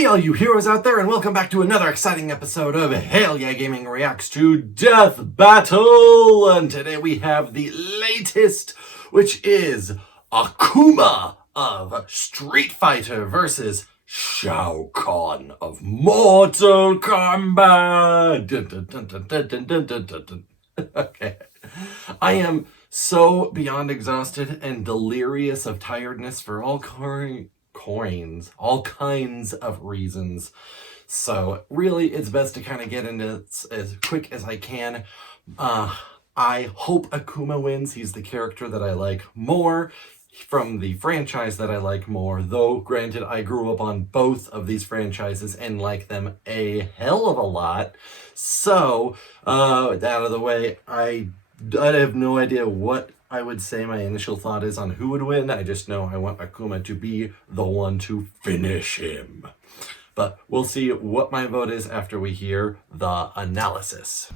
Hey all you heroes out there, and welcome back to another exciting episode of Hail Yeah Gaming Reacts to Death Battle! And today we have the latest, which is Akuma of Street Fighter versus Shao Kahn of Mortal Kombat! Okay. I am so beyond exhausted and delirious of tiredness for all kinds of reasons. So really, it's best to kind of get into it as quick as I can. I hope Akuma wins. He's the character that I like more from the franchise that I like more, though granted I grew up on both of these franchises and like them a hell of a lot. So with that out of the way, I have no idea what I would say my initial thought is on who would win. I just know I want Akuma to be the one to finish him. But we'll see what my vote is after we hear the analysis.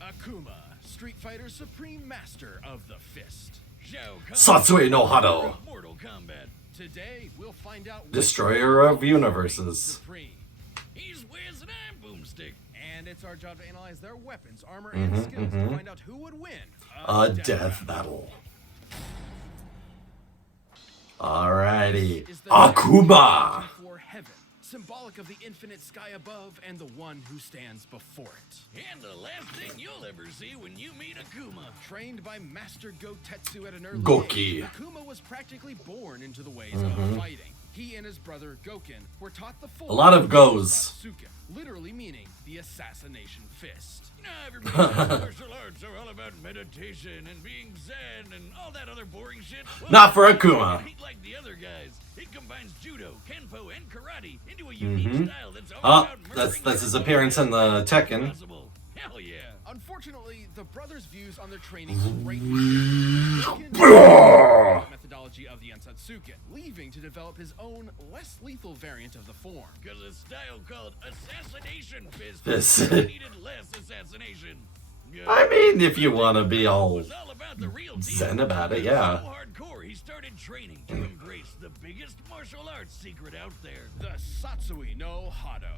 Akuma, Street Fighter's supreme master of the fist. Shao Kahn, Satsui no hado. Mortal Kombat. Today we'll find out Destroyer of universes. Supreme. He's whiz and I'm boomstick. And it's our job to analyze their weapons, armor, and skills to find out who would win A death battle. Alrighty. Akuma! For heaven, symbolic of the infinite sky above and the one who stands before it. And the last thing you'll ever see when you meet Akuma. Trained by Master Gotetsu at an early Goki. age, Akuma was practically born into the ways of fighting. He and his brother Goken were taught the full A lot of goes. Satsuki, literally meaning the assassination fist. You know, everybody thinks martial arts are all about meditation and being zen and all that other boring shit. Well, Not for Akuma. He ain't like the other guys. He combines judo, kenpo, and karate into a unique style that's all about That's his appearance in the Tekken. possible. Hell yeah. Unfortunately, the brothers' views on their training greatly differed. The methodology of the Ansatsuken, leaving to develop his own, less lethal variant of the form. Because a style called assassination fist This- needed less assassination. I mean, if you want to be all It's all about the real deal. zen about it, yeah. So hardcore, he started training to embrace the biggest martial arts secret out there. The satsui no hado.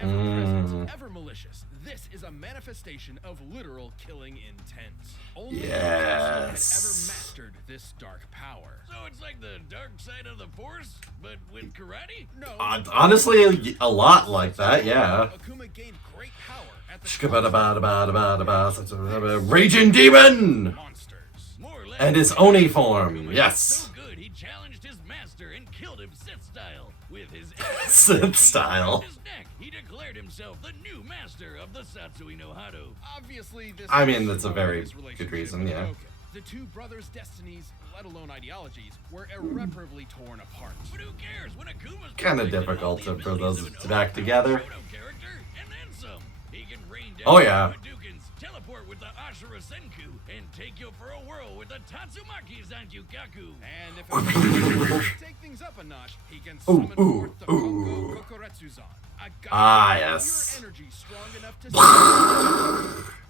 Ever present, ever malicious. This is a manifestation of literal killing intent. Only Yes. had ever mastered this dark power. So it's like the dark side of the force, but with karate? No. Honestly, a lot like that, yeah. Akuma gained great power at the Raging Demon! monsters. More or less. And his Oni Akuma form, was yes. So good, he challenged his master and killed him Sith style. With his Sith style. his neck, he declared himself the new master of the Satsui no Hado. Obviously, this I mean, that's a very his good relationship reason, with yeah. Goken. The two brothers' destinies, let alone ideologies, were irreparably torn apart. But who cares when Akuma's Kinda perfected difficult all the to put abilities those of an back all-powerful together. Shoto character, and then some. He can rain down Oh, yeah. Hadoukens, teleport with the Ashura Senku, and take you for a whirl with the Tatsumaki Zankyukaku. And if it take things up a notch, he can summon forth the Kongo Kokoretsuzan. A god yes. pure energy strong enough to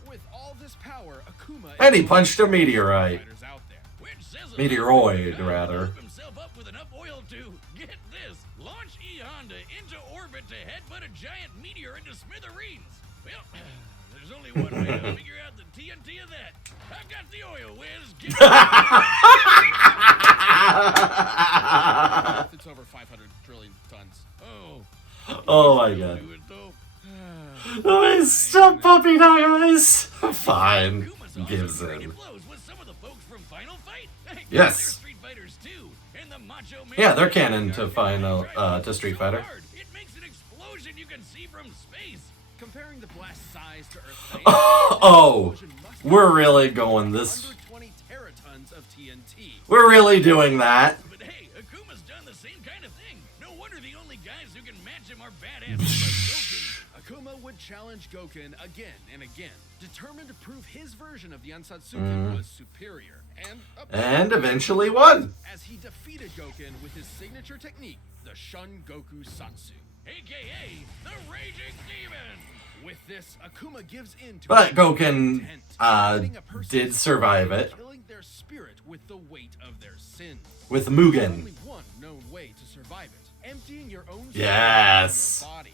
with all this power, Akuma And he is punched a one of the meteorite. fighters out there. Which says Meteoroid, God rather. blew himself up with enough oil to, get this, launch E Honda into orbit to headbutt a giant meteor into smithereens. Well, there's only one way to figure out the TNT of that. I've got the oil whiz. Get It's over 500 trillion tons. Oh. Oh my god. Do it though. Oh, stop pumping eyes! Fine. Akuma's also Gives trading in. blows with some of the folks from Final Fight. Hey, Yes. They're Street Fighters too. And the Macho Man. Yeah, they're canon to Final, to Street Fighter. Hard, it makes an explosion you can see from space. Comparing the blast size to Earth base, Oh, we're really going this. 120 teratons of TNT. We're really doing that. But hey, Akuma's done the same kind of thing. No wonder the only guys who can match him are badasses like Goken. Akuma would challenge Goken again and again, determined to prove his version of the Ansatsuken was superior. And eventually won. as he defeated Goken with his signature technique, the Shun Goku Satsu. AKA the Raging Demon. With this, Akuma gives in to But his Goken, intent, did letting a person survive it. killing their spirit with the weight of their sins. With There's Mugen. only one known way to survive it. emptying your own soul Yes. from your body.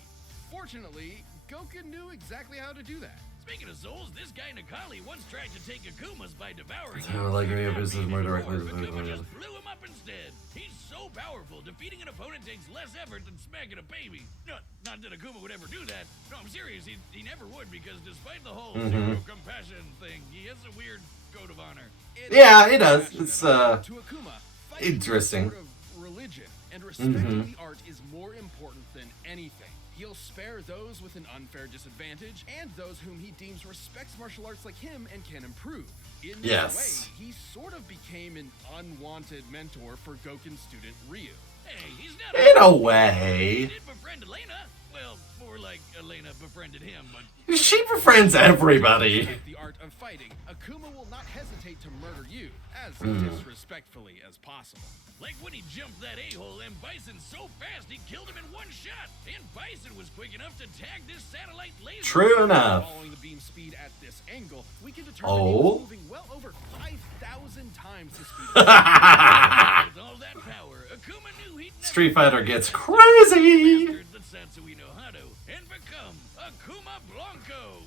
Fortunately, Goku knew exactly how to do that. Speaking of souls, this guy Nakali once tried to take Akuma's by devouring Oh, like me, him. this is more directly. Akuma just blew him up instead. He's so powerful, defeating an opponent takes less effort than smacking a baby. Not that Akuma would ever do that. No, I'm serious, he never would, because despite the whole zero compassion thing, he has a weird code of honor. Yeah, it does. It's To Akuma, fighting interesting. is sort of religion, and respecting the art is more important than anything. He'll spare those with an unfair disadvantage and those whom he deems respects martial arts like him and can improve. In this Yes. way, he sort of became an unwanted mentor for Goken's student Ryu. Hey, he's not in a He way. did befriend Elena. Well, more like Elena befriended him, but She befriends everybody. With the art of fighting, Akuma will not hesitate to murder you as disrespectfully as possible. like when he jumped that a-hole, M. Bison so fast he killed him in one shot. And Bison was quick enough to tag this satellite laser. True enough. Following the beam speed at this angle, we can determine Oh. he was moving well over 5,000 times the speed of With all that power, Akuma knew he'd never Street Fighter gets crazy. mastered the satsui no hado and become Akuma Blanco.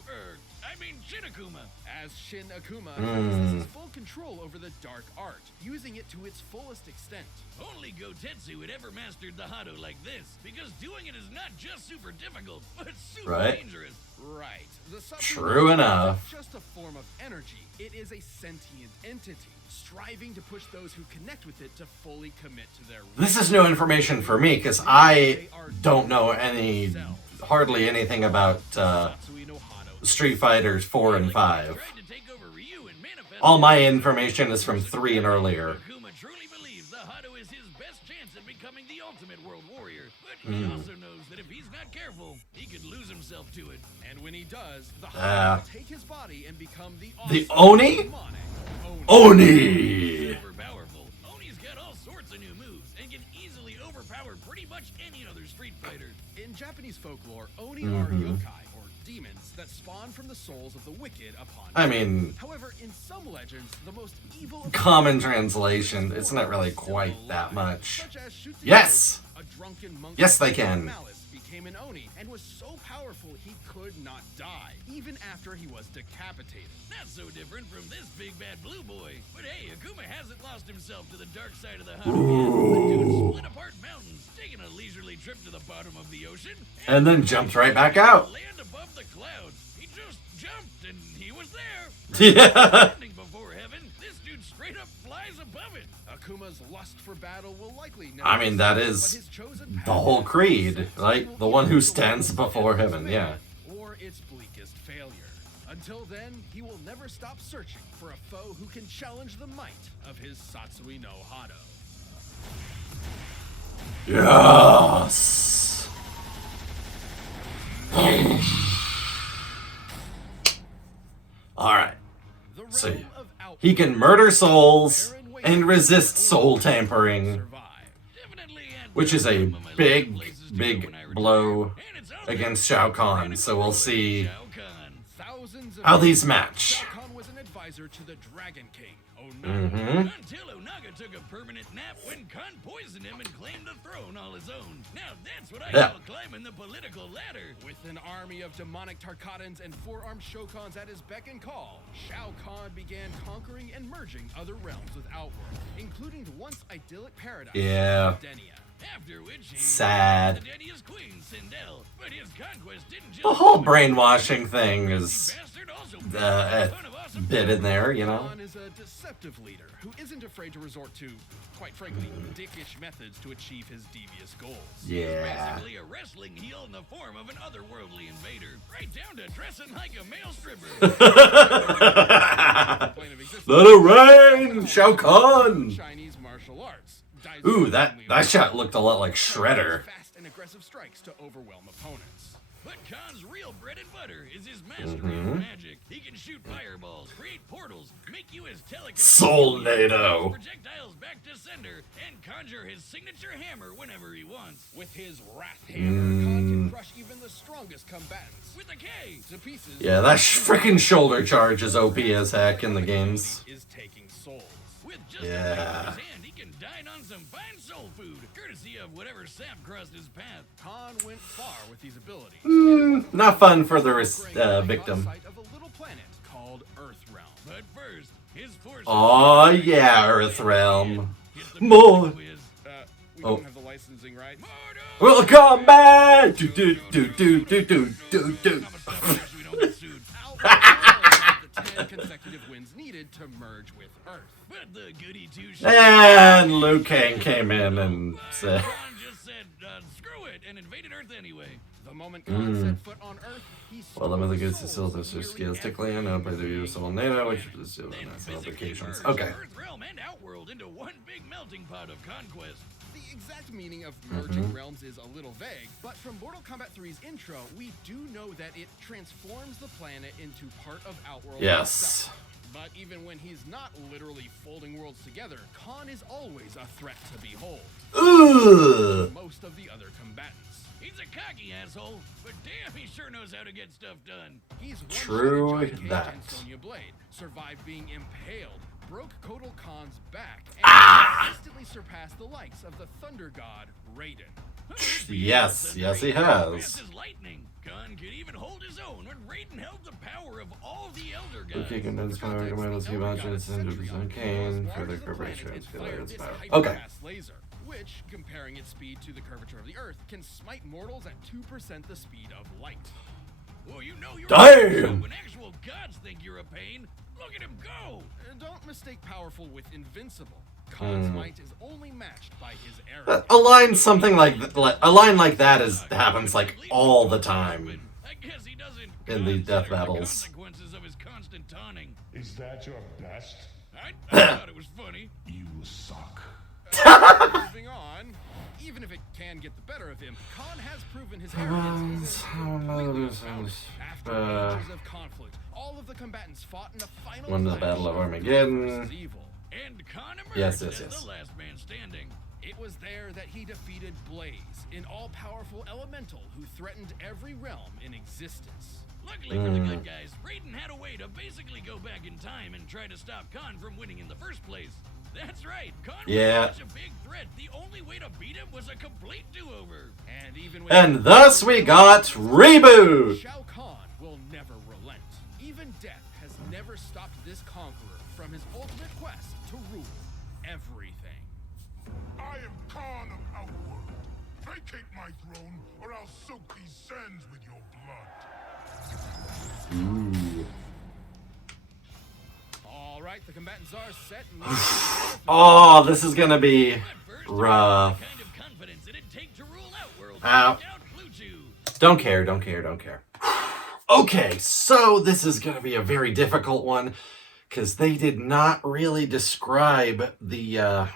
Shin Akuma. As Shin Akuma, he possesses full control over the dark art, using it to its fullest extent. Only Gotetsu had ever mastered the hado like this, because doing it is not just super difficult, but super Right. dangerous. Right. The satsui True no enough. isn't just a form of energy. It is a sentient entity, striving to push those who connect with it to fully commit to their This is new information for me because I don't know hardly anything about Satsui no Hado. Street Fighters 4 and 5. Tried to take over Ryu and manifest All my information is from 3 and earlier. Akuma truly believes the hado is his best chance at becoming the ultimate world warrior, but he also knows that if he's not careful, he could lose himself to it. And when he does, the Hado will take his body and become the Oni? demonic Oni! Super powerful. Oni's got all sorts of new moves and can easily overpower pretty much any other Street Fighter. In Japanese folklore, Oni are yokai, or demons, that spawn from the souls of the wicked upon I death. mean, However, in some legends, the most evil of common translation, it's not really quite that much. such as Shutsu, Yes! a drunken monk Yes, they with can. malice became an Oni and was so powerful he could not die, even after he was decapitated. Not so different from this big bad blue boy. But hey, Akuma hasn't lost himself to the dark side of the hado yet. The dude split apart mountains, taking a leisurely trip to the bottom of the ocean, And then jumped right back out. land above the clouds. He just jumped and he was there. Yeah. Standing before heaven, this dude straight up flies above it. Akuma's lust for battle will likely never I mean, that cease, is but his chosen the path whole is creed, success like will the one either who be the stands world's before deepest heaven, yeah. Or its bleakest failure. Until then, he will never stop searching for a foe who can challenge the might of his Satsui no Hado. Yes. All right. The realm So, of Outworld, he can murder souls barren waste and resist of soul old tampering, survive. Definitely had which is a some of my big, little places to go big when I retire. blow And it's out there. against Shao Kahn. So we'll see Shao Kahn. Thousands of how years these ago, match. Shao Kahn was an advisor to the Dragon King, Onaga. Until Onaga took a permanent nap when Khan poisoned him and claimed the throne all his own. Now that's what I Yeah. call climbing the political ladder. With an army of demonic Tarkatans and four-armed Shokans at his beck and call, Shao Kahn began conquering and merging other realms with Outworld, including the once idyllic paradise Yeah. of Denia. After which he Sad. the Denia's queen, Sindel. But his conquest didn't just The whole brainwashing thing is bastard also a ton of awesome bit in there, you know. Kahn is a deceptive leader who isn't afraid to resort to, quite frankly, dickish methods to achieve his devious goals. Yeah. basically a wrestling heel in the form of an otherworldly invader, right down to dressing like a male stripper. Plane of existence. Let it rain, Shao Kahn. Chinese martial arts. Ooh, that shot looked a lot like Shredder. Fast and aggressive strikes to overwhelm opponents. But Khan's real bread and butter is his mastery of magic. He can shoot fireballs, create portals, make you his telekinetic Soulnado. projectiles back to sender, and conjure his signature hammer whenever he wants. With his wrath hammer, Khan can crush even the strongest combatants With a K! to pieces. Yeah, that freaking shoulder charge is OP as heck in the games. Is taking souls. With just Yeah. a knife in his hand, he can dine on some fine soul food, courtesy of whatever sap crossed his path. Kahn went far with these abilities. Not fun for the Victim. victim. Of a little planet called Earthrealm. But first, his force. Oh yeah, Earthrealm. Hit the More. music whiz. We Oh. don't have the licensing rights. Mordo! Welcome back! Do do do do do do do do. So we don't get sued. Outworld had the 10 consecutive wins needed to merge with Earth. But the goody two shoes. And Liu Kang came in and said, Kahn just said, screw it, and invaded Earth anyway. The moment Kahn set foot on Earth, he "Well, them are the stole goods to sell souls their of skills nearly to clan by the use of NATO, which is Then nice physically applications." merged Okay. Earthrealm and Outworld into one big melting pot of conquest. The exact meaning of merging realms is a little vague, but from Mortal Kombat 3's intro, we do know that it transforms the planet into part of Outworld Yes. itself. But even when he's not literally folding worlds together, Kahn is always a threat to behold. Ugh. Most of the other combatants. He's a cocky asshole, but damn, he sure knows how to get stuff done. He's True one-shotted Johnny Cage that. and Sonya Blade, survived being impaled, broke Kotal Khan's back, and consistently surpassed the likes of the Thunder God, Raiden. Yes, yes, he has. Fast as lightning. Khan could even hold his own when Raiden held the power of all the Elder Gods. Okay, condensed power commandos, he launches into the Kane for the curvature and scale its power. Okay. Hyper-fast laser, which, comparing its speed to the curvature of the Earth, can smite mortals at 2% the speed of light. Well, you know you're Damn! when actual gods think you're a pain. Look at him go! Don't mistake powerful with invincible. Khan's might is only matched by his A arrogance. line something like a line like that happens like all the time I guess he doesn't in the death consider the battles. consequences of his constant taunting. Is that your best? I thought it was funny. You suck. Moving on. Even if it can get the better of him, Khan has proven his arrogance is After ages of conflict, all of the combatants fought in a final Won the clash Battle of good Armageddon. versus evil. And Khan emerged Yes, as yes. the last man standing. It was there that he defeated Blaze, an all-powerful elemental who threatened every realm in existence. Luckily for the good guys, Raiden had a way to basically go back in time and try to stop Khan from winning in the first place. That's right, Khan Yeah. was such a big threat, the only way to beat him was a complete do-over. And even with And thus we got Reboot! Shao Kahn will never relent. Even death has never stopped this conqueror from his ultimate quest to rule everything. I am Khan of Outworld. Vacate my throne, or I'll soak these sands with your blood. Ooh. All right, the combatants are set. And Oh, this is gonna be But first, rough. the kind of confidence it'd take to rule Outworld Ow. without Pluto. Don't care, don't care, don't care. Okay, so this is gonna be a very difficult one because they did not really describe the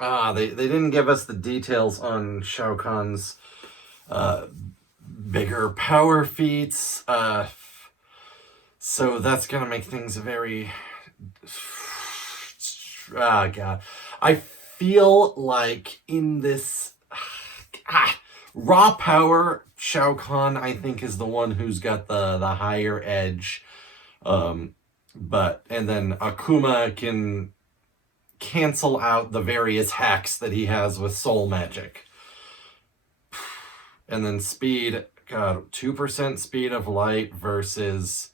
they didn't give us the details on Shao Kahn's bigger power feats. So that's gonna make things very God. I feel like in this raw power, Shao Kahn, I think, is the one who's got the higher edge. And then Akuma can cancel out the various hacks that he has with soul magic. And then speed, God, 2% speed of light versus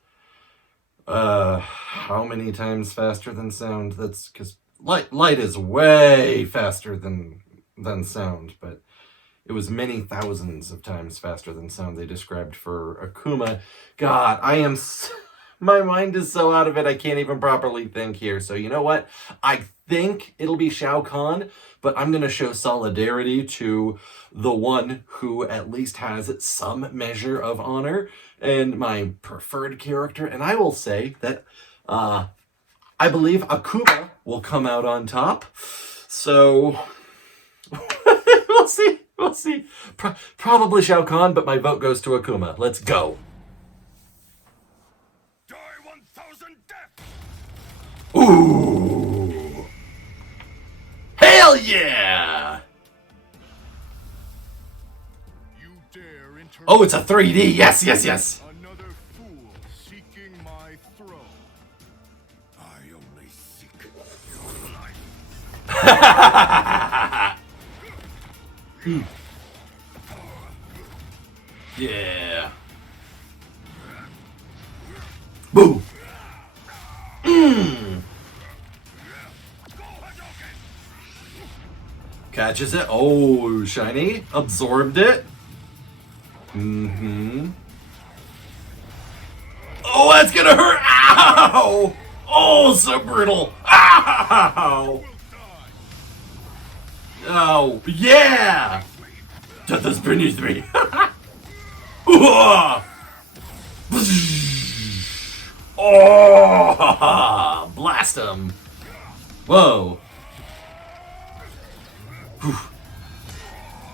how many times faster than sound? That's because light is way faster than sound, but it was many thousands of times faster than sound they described for Akuma. God, my mind is so out of it, I can't even properly think here. So you know what? I think it'll be Shao Kahn, but I'm going to show solidarity to the one who at least has some measure of honor and my preferred character. And I will say that I believe Akuma will come out on top. So we'll see. We'll see. Probably Shao Kahn, but my vote goes to Akuma. Let's go. Die 1,000 deaths! Ooh. Hell yeah! You dare Oh, it's a 3D. Yes, yes, yes. Another fool seeking my throne. I only seek your life. Yeah. Boo. Catches it. Oh, shiny. Absorbed it. Oh, that's gonna hurt. Ow! Oh, so brittle. Ow! Oh, yeah! Death is beneath me. Oh, blast him. Whoa.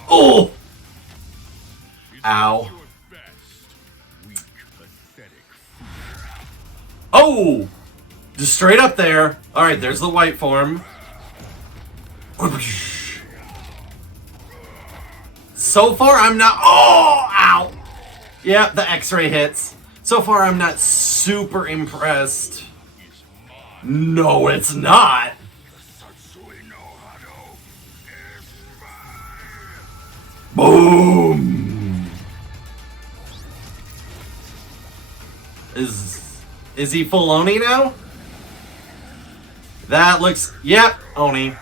Oh! Ow. Oh! Just straight up there. Alright, there's the white form. So far, I'm not... Oh! Ow! Yeah, the X-ray hits. So far, I'm not super impressed. No, it's not. Satsui no hado is mine. Boom! Is he full Oni now? That looks... Yep, Oni.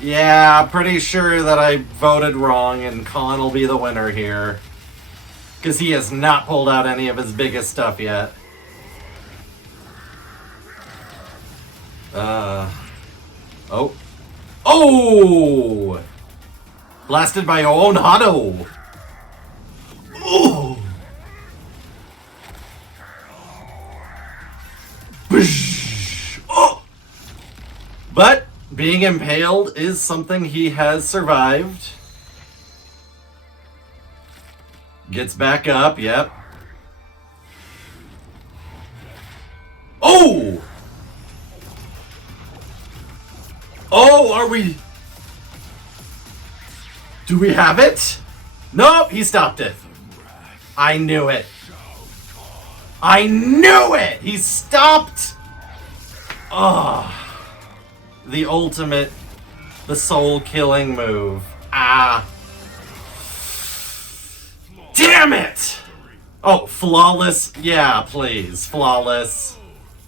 Yeah, pretty sure that I voted wrong and Kahn will be the winner here. Because he has not pulled out any of his biggest stuff yet. Oh. Oh! Blasted by your own hado. Oh! Oh! But being impaled is something he has survived. Gets back up, yep. Oh! Oh, are we... Do we have it? Nope, he stopped it. I knew it. I knew it! He stopped! Oh. The ultimate, the soul-killing move. Ah. Damn it! Oh, flawless? Yeah, please. Flawless.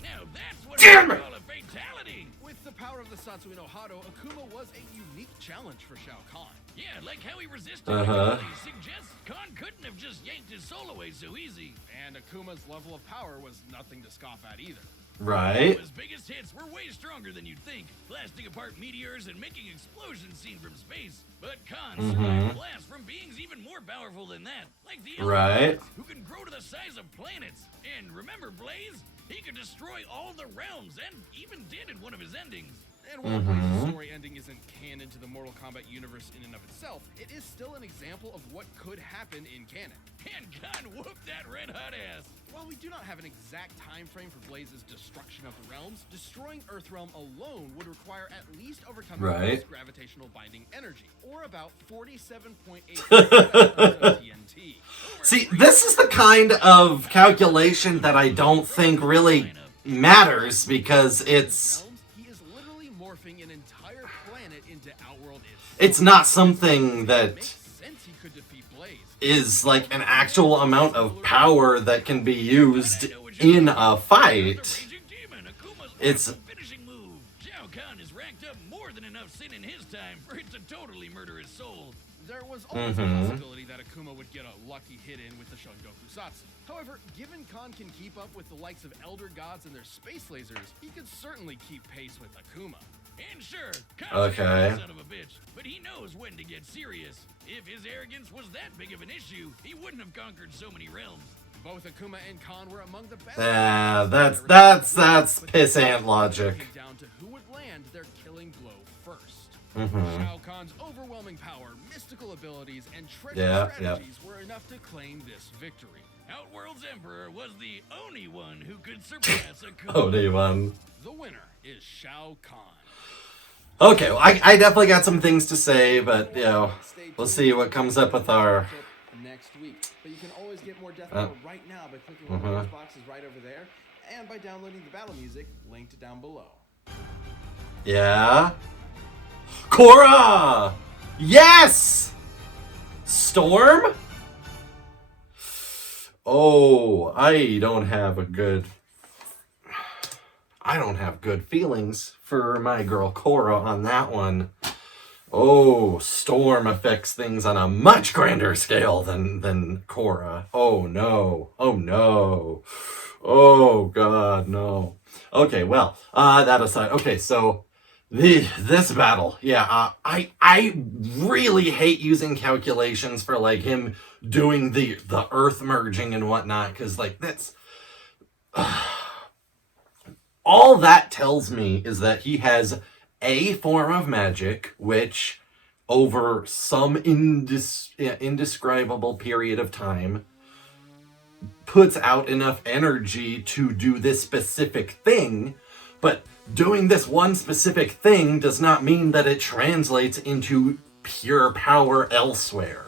Now that's what Damn I it! call a fatality. With the power of the Satsui no Hado, Akuma was a unique challenge for Shao Kahn. Yeah, like how he resisted Uh-huh. fatality suggests Khan couldn't have just yanked his soul away so easy. And Akuma's level of power was nothing to scoff at either. Right. His biggest hits were way stronger than you'd think, blasting apart meteors and making explosions seen from space. But Khan survived blasts from beings even more powerful than that, like the Right. Outworld, who can grow to the size of planets. And remember Blaze? He could destroy all the realms, and even did in one of his endings. And while Blaze's story ending isn't canon to the Mortal Kombat universe in and of itself, it is still an example of what could happen in canon. And Khan whooped that red-hot ass. While we do not have an exact time frame for Blaze's destruction of the realms, destroying Earthrealm alone would require at least overcoming Right. Earth's gravitational binding energy, or about 47.8 of TNT. See, this is the kind of calculation that I don't think really matters because it's He is literally morphing an entire planet into Outworld itself. it's not something that Makes sense he could defeat Blaze. is like an actual amount of power that can be used in a fight. It's Finishing move. Shao Kahn has racked up more than enough sin in his time for it to totally murder his soul. There was always a possibility that Akuma would get a lucky hit in with the Shungoku Satsu. However, given Kahn can keep up with the likes of Elder Gods and their space lasers, he could certainly keep pace with Akuma. And sure, Khan's Okay. a son of a bitch, but he knows when to get serious. If his arrogance was that big of an issue, he wouldn't have conquered so many realms. Both Akuma and Kahn were among the best. yeah, that's pissant logic. Came down to who would land their killing blow first. Shao Kahn's overwhelming power, mystical abilities, and treacherous strategies were enough to claim this victory. Outworld's Emperor was the only one who could surpass Akuma. Only one. The winner is Shao Kahn. Okay, well, I definitely got some things to say, but, you know, we'll see what comes up with our... next week. But you can always get more Death Metal right now by clicking on those boxes right over there and by downloading the battle music linked down below. Yeah? Korra! Yes! Storm? Oh, I don't have good feelings for my girl Korra on that one. Oh, Storm affects things on a much grander scale than Korra. Oh no. Oh no. Oh god, no. Okay, well, that aside. Okay, so this battle, yeah, I really hate using calculations for like him doing the earth merging and whatnot, because like that's all that tells me is that he has a form of magic which over some indescribable period of time puts out enough energy to do this specific thing, but doing this one specific thing does not mean that it translates into pure power elsewhere.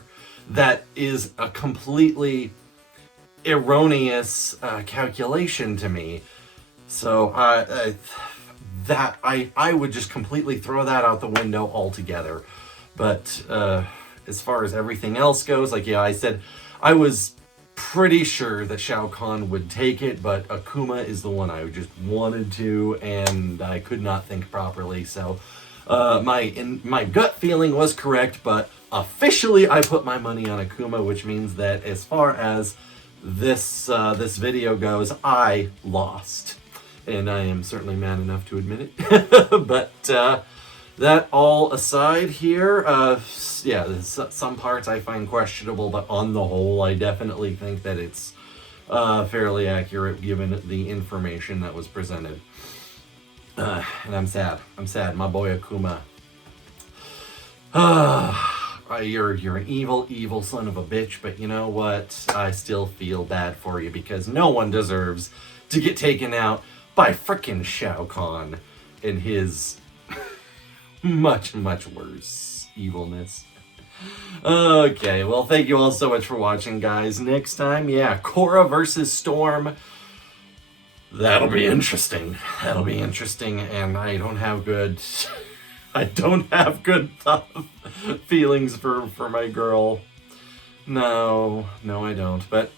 That is a completely erroneous calculation to me. So I would just completely throw that out the window altogether. But as far as everything else goes, like, yeah, I said I was pretty sure that Shao Kahn would take it, but Akuma is the one I just wanted to, and I could not think properly. So my gut feeling was correct, but officially I put my money on Akuma, which means that as far as this video goes, I lost. And I am certainly man enough to admit it. But that all aside here, yeah, some parts I find questionable, but on the whole, I definitely think that it's fairly accurate given the information that was presented. And I'm sad. I'm sad. My boy Akuma. You're an evil son of a bitch, but you know what? I still feel bad for you because no one deserves to get taken out by frickin' Shao Kahn and his much worse evilness. Okay, well, thank you all so much for watching, guys. Next time, yeah, Korra versus Storm. That'll be interesting. That'll be interesting, and I don't have good feelings for my girl. No, I don't. But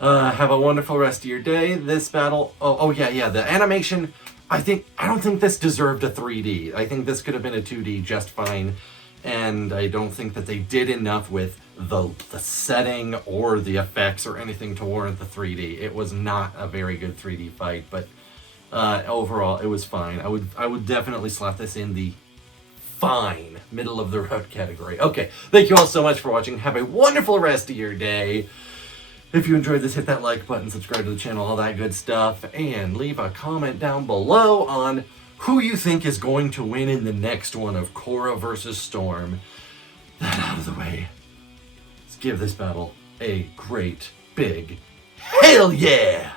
have a wonderful rest of your day. This battle, yeah, the animation, I don't think this deserved a 3D. I think this could have been a 2D just fine, and I don't think that they did enough with the setting or the effects or anything to warrant the 3D. It was not a very good 3D fight, but overall it was fine. I would definitely slot this in the fine middle of the road category. Okay, thank you all so much for watching. Have a wonderful rest of your day. If you enjoyed this, hit that like button, subscribe to the channel, all that good stuff, and leave a comment down below on who you think is going to win in the next one of Korra versus Storm. That out of the way. Let's give this battle a great big hell yeah!